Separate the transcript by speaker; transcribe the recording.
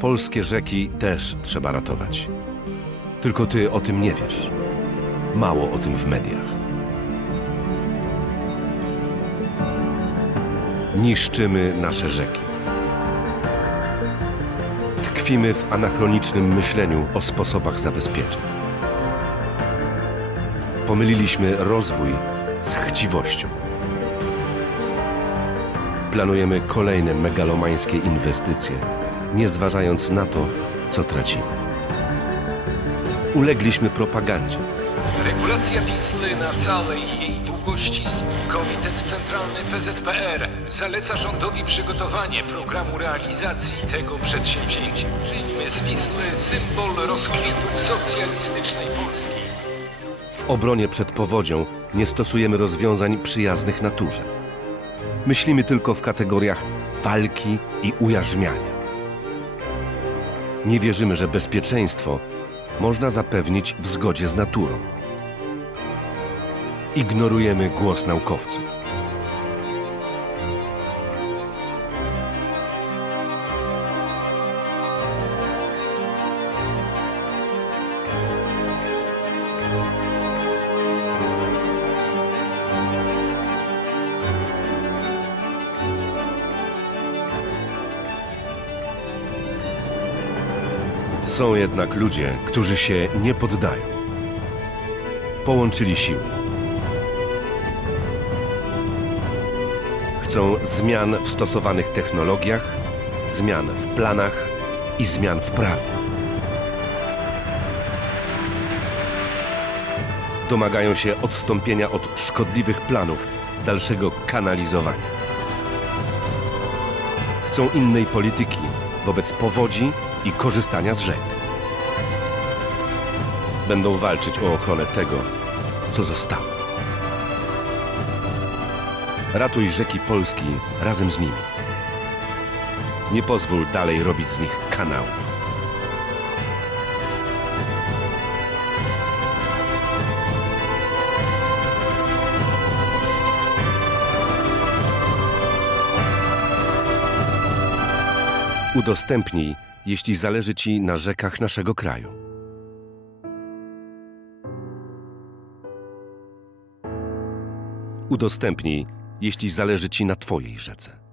Speaker 1: Polskie rzeki też trzeba ratować. Tylko ty o tym nie wiesz. Mało o tym w mediach. Niszczymy nasze rzeki. Tkwimy w anachronicznym myśleniu o sposobach zabezpieczeń. Pomyliliśmy rozwój z chciwością. Planujemy kolejne megalomańskie inwestycje, nie zważając na to, co tracimy. Ulegliśmy propagandzie.
Speaker 2: Regulacja Wisły na całej jej długości. Komitet Centralny PZPR zaleca rządowi przygotowanie programu realizacji tego przedsięwzięcia. Czyńmy z Wisły symbol rozkwitu socjalistycznej Polski.
Speaker 1: W obronie przed powodzią nie stosujemy rozwiązań przyjaznych naturze. Myślimy tylko w kategoriach walki i ujarzmiania. Nie wierzymy, że bezpieczeństwo można zapewnić w zgodzie z naturą. Ignorujemy głos naukowców. Są jednak ludzie, którzy się nie poddają. Połączyli siły. Chcą zmian w stosowanych technologiach, zmian w planach i zmian w prawie. Domagają się odstąpienia od szkodliwych planów dalszego kanalizowania. Chcą innej polityki wobec powodzi i korzystania z rzek. Będą walczyć o ochronę tego, co zostało. Ratuj rzeki Polski razem z nimi. Nie pozwól dalej robić z nich kanałów. Udostępnij, jeśli zależy Ci na rzekach naszego kraju. Udostępnij, jeśli zależy Ci na Twojej rzece.